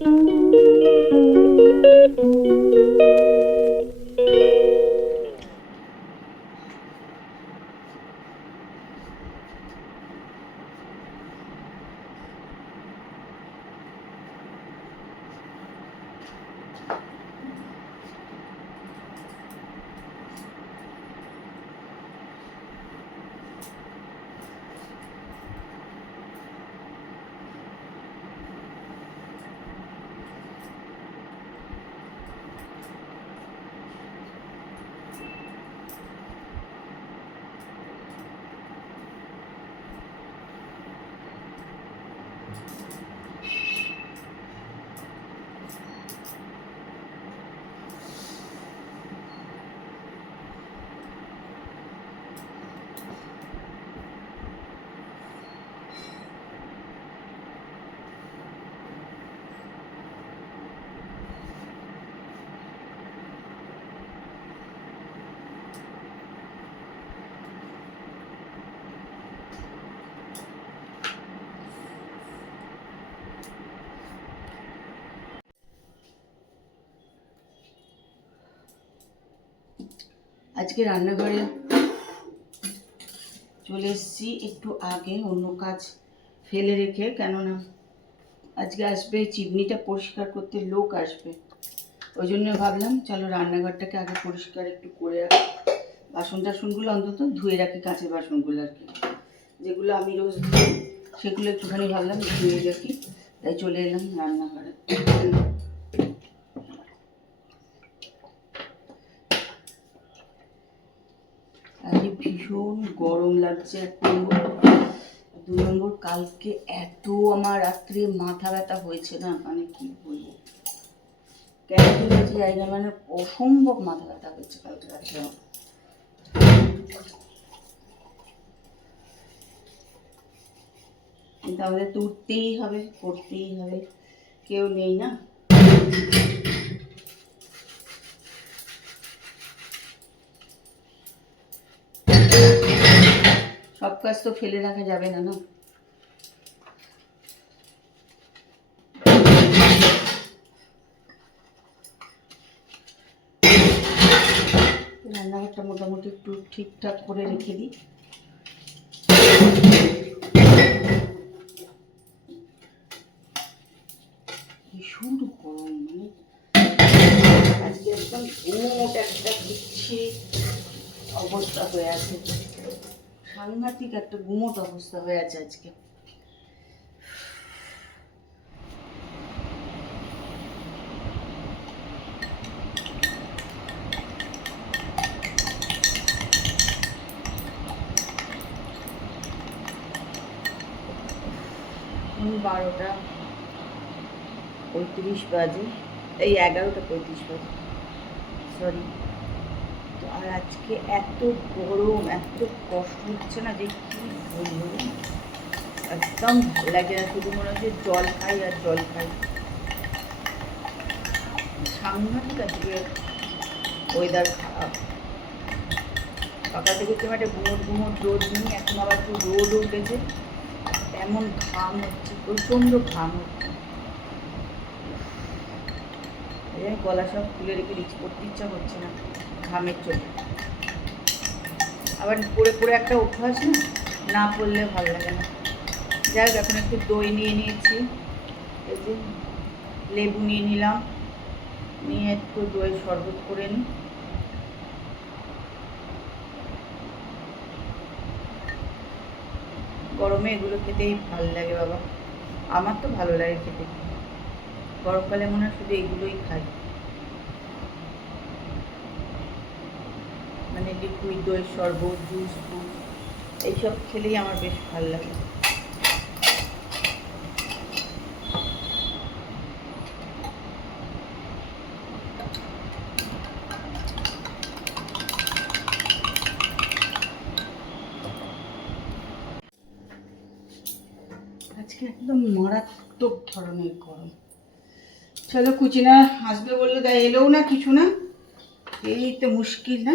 আজকে রান্নাঘরে চলে এসেছি একটু আগে, অন্য কাজ ফেলে রেখে, কেননা আজকে আসবে চিমনিটা পরিষ্কার করতে, লোক আসবে। ওই জন্য ভাবলাম চলো রান্নাঘরটাকে আগে পরিষ্কার একটু করে রাখি, বাসন টাসনগুলো অন্তত ধুয়ে রাখি, কাঁচের বাসনগুলো আর কি, যেগুলো আমি রোজ ধুই সেগুলো একটুখানি ভাবলাম ধুয়ে রাখি, তাই চলে এলাম রান্নাঘরে। আজকে ভীষণ গরম লাগছে, 1 নম্বর। 2 নম্বর, কালকে এত আমার রাত্রে মাথা ব্যথা হয়েছে না, মানে কি বলবো, কেন হয়েছে জায়গা, মানে অসম্ভব মাথা ব্যথা হয়েছে কালকে রাত্রে আমার। কিন্তু আমাদের তো উঠতেই হবে, করতেই হবে, কেউ নেই না। সব কাজ তো ফেলে রাখা যাবে না, না। রান্নাঘরটা মোটামুটি একটু ঠিকঠাক করে রেখে দিই। ভীষণ গরম, মানে আজকে একদম গুমোট একটা বিচ্ছিরি অবস্থা হয়ে আছে, সাংঘাতিক একটা গুমোট অবস্থা হয়ে আছে আজকে। এখন 12:35 বাজে, এই 11:35 বাজে, সরি। তো আর আজকে এত গরম, এত কষ্ট হচ্ছে না যে কি বলবো, একদম ভালো লাগে না, শুধু মনে হচ্ছে জল খাই আর জল খাই। সাংঘাতিক আজকে ওয়েদার খারাপ। সকাল থেকে একটু একটা গুমোট রোদ নিয়ে, এখন আবার একটু রোদ উঠেছে, এমন ঘাম হচ্ছে, প্রচণ্ড ঘাম হচ্ছে। এই গলা সব খুলে রেখে দিচ্ছি, পড়তে ইচ্ছা করছে না ঘামের চোখে। আবার পড়ে পড়ে একটা অভ্যাস, না পড়লে ভালো লাগে না। যাই হোক, এখন একটু দই নিয়ে নিয়েছি, এই যে লেবু নিয়ে নিলাম, নিয়ে একটু দই শরবত করে নিই। গরমে এগুলো খেতেই ভালো লাগে বাবা, আমার তো ভালো লাগে খেতে। গরমকালে মনে হয় শুধু এগুলোই খাই, মানে লিকুইড দই শরবত, জুস ফুস এইসব খেলেই আমার বেশ ভালো লাগে। আজকে একদম মারাত্মক ধরনের গরম। চলো, কুচিনা আসবে বললো, তাই এলোও না, কিছু না, এই তো মুশকিল না।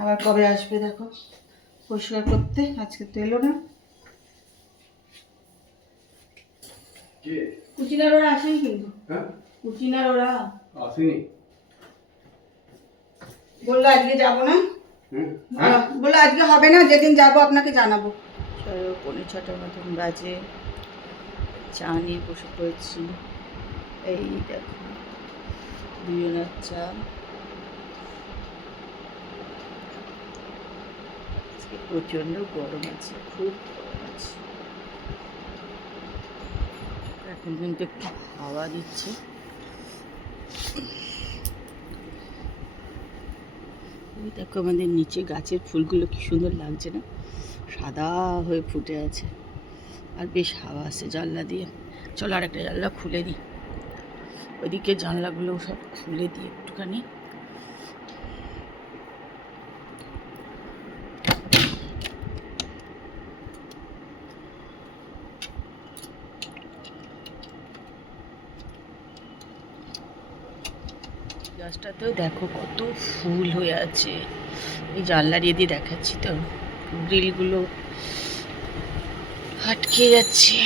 আবার কবে আসবে দেখো পরিষ্কার করতে, আজকে তো এলো না। কুচিনার ওরা আসেনি কিন্তু। হ্যাঁ, কুচিনার ওরা আসেনি, বললো আজকে যাবো না। বললো আজকে হবে না, যেদিন যাবো আপনাকে জানাবো। 6:45 মতন বাজে, চা নিয়ে বসে পড়েছি। এই দেখো দুজনের চা। আজকে প্রচণ্ড গরম আছে, খুব গরম আছে। এখন কিন্তু একটু হাওয়া দিচ্ছে। দেখো আমাদের নিচে গাছের ফুলগুলো কি সুন্দর লাগছে না, সাদা হয়ে ফুটে আছে, আর বেশ হাওয়া আসছে জানলা দিয়ে। চলো আর একটা জানলা খুলে দিই, ওইদিকে জানলাগুলো সব খুলে দিই একটুখানি। গাছটাতেও দেখো কত ফুল হয়ে আছে। এই জানলা দিয়ে দিয়ে দেখাচ্ছি তো, গ্রিলগুলো আটকে যাচ্ছে।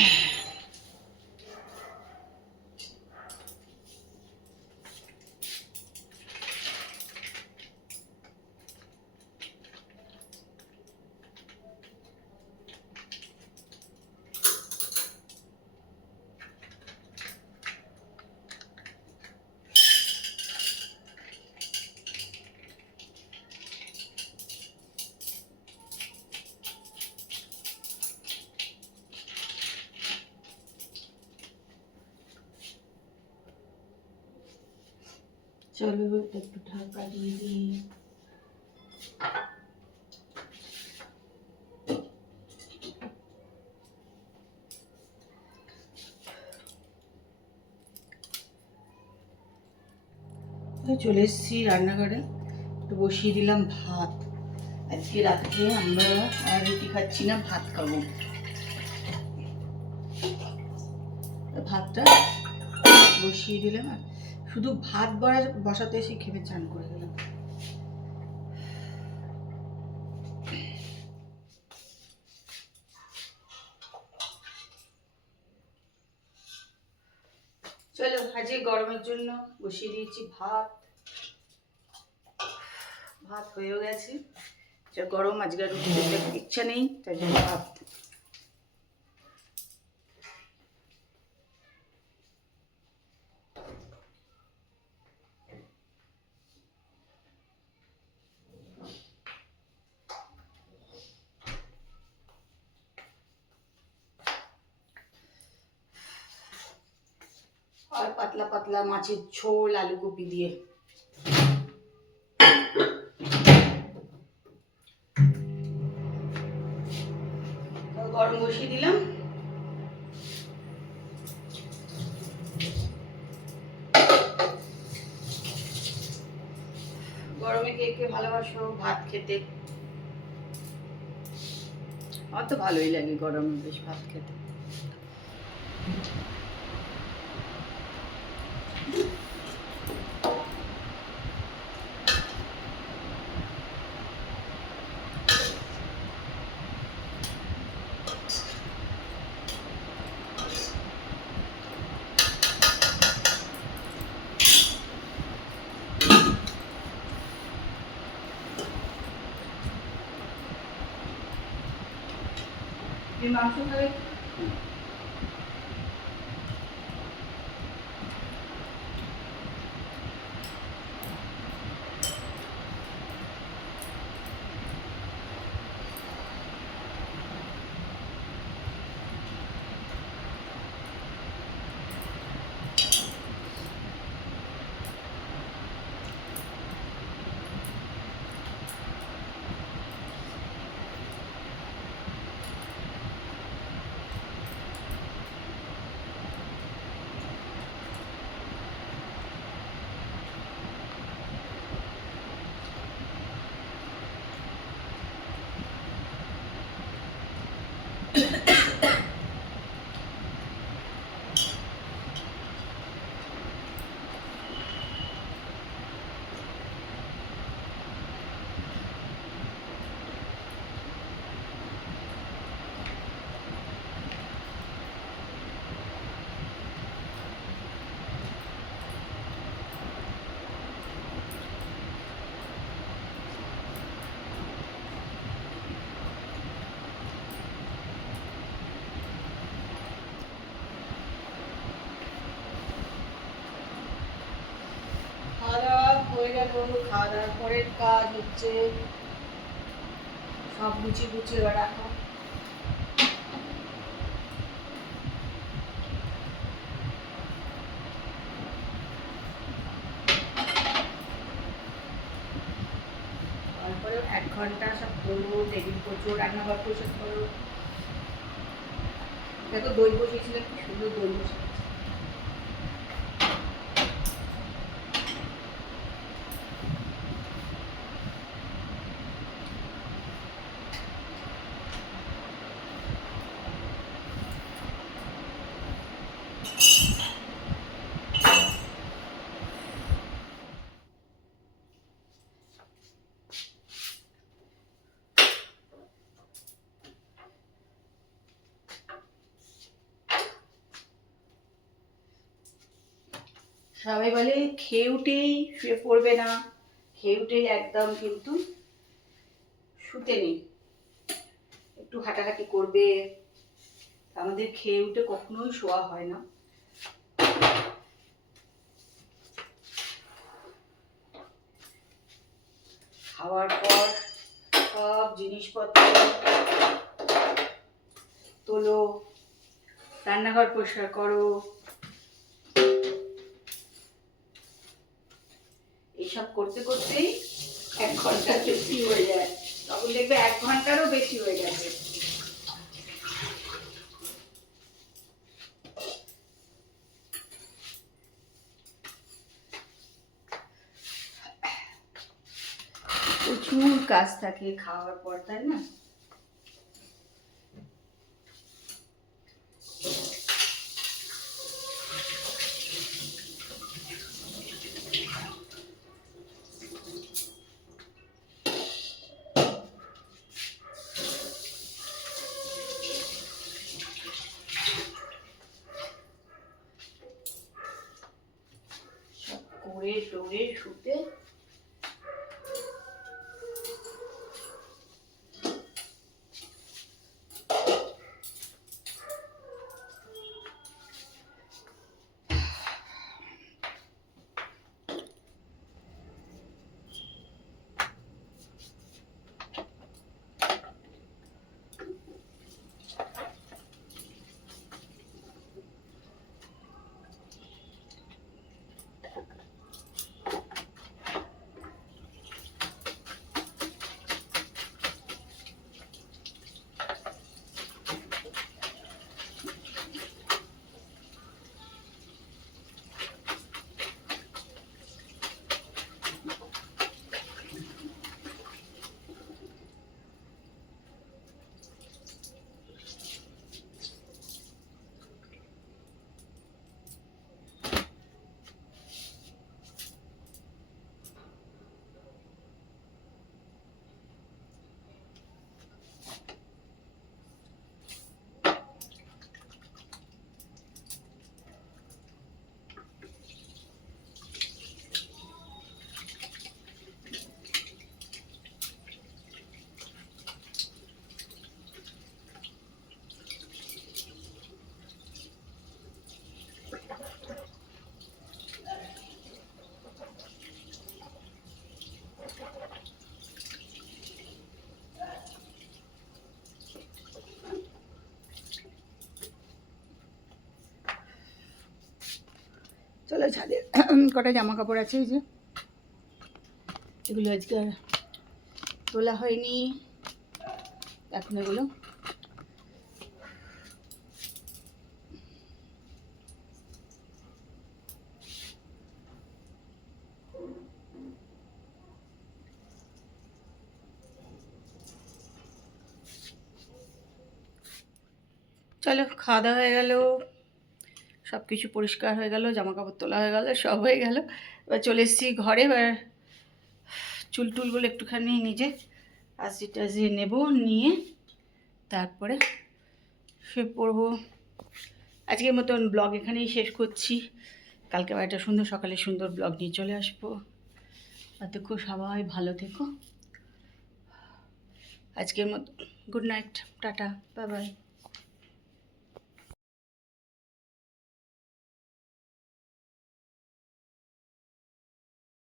চলো একটু ঢাকা দিয়ে দিই। চলে এসেছি রান্নাঘরে, একটু বসিয়ে দিলাম ভাত। আজকে রাত্রে আমরা আর রুটি খাচ্ছি না, ভাত খাবো। ভাতটা বসিয়ে দিলাম, আর শুধু ভাত বসাতে এসে খেয়ে চান করে গেলাম। চলো আজকে গরমের জন্য বসিয়ে দিয়েছি ভাত। ভাত হয়েও গেছে, গরম আজকে রুটি খেতে ইচ্ছা নেই, তাই জন্য ভাত। আর পাতলা পাতলা মাছের ঝোল আলু কপি দিয়ে। গরম বসিয়ে দিলাম। গরমে কে কে ভালোবাসো ভাত খেতে? আমার তো ভালোই লাগে গরমে বেশ ভাত খেতে। মাংস খাবে? খাওয়া দাওয়ার পরের কাজ হচ্ছে সব গুছিয়ে রাখা। তারপরে 1 ঘন্টা সব করো, টেবিল করছো, রান্নাঘর পরিষ্কার করো। দেখো দই বসিয়েছিলাম, কি সুন্দর দই বসিয়েছি। সবাই বলে খেয়ে উঠেই শুয়ে পড়বে না, খেয়ে উঠেই একদম কিন্তু শুতে নেই, একটু হাঁটাহাঁটি করবে। আমাদের খেয়ে উঠে কখনোই শোয়া হয় না। খাওয়ার পর সব জিনিসপত্র তোলো, রান্নাঘর পরিষ্কার করো, এইসব করতে করতেই 1 ঘন্টা বেশি হয়ে যায়। তখন দেখবে 1 ঘন্টারও বেশি হয়ে গেছে। প্রচুর কাজ থাকে খাওয়ার পর, তাই না? সব করে টোরে শুতে চলো। ছাদে কটা জামা কাপড় আছে, এই যে এগুলো আজকে আর তোলা হয়নি, এখন এগুলো চলো। খাওয়া দাওয়া হয়ে গেল, সব কিছু পরিষ্কার হয়ে গেল, জামা কাপড় তোলা হয়ে গেল, সব হয়ে গেল। এবার চলে এসেছি ঘরে। এবার চুল টুলগুলো একটুখানি নিজে আজিয়ে নেব, নিয়ে তারপরে শুয়ে পড়বো। আজকের মতন ব্লগ এখানেই শেষ করছি। কালকে আবার একটা সুন্দর সকালে সুন্দর ব্লগ নিয়ে চলে আসবো। ততক্ষণ সবাই ভালো থেকো। আজকের মতো good night, tata, bye bye.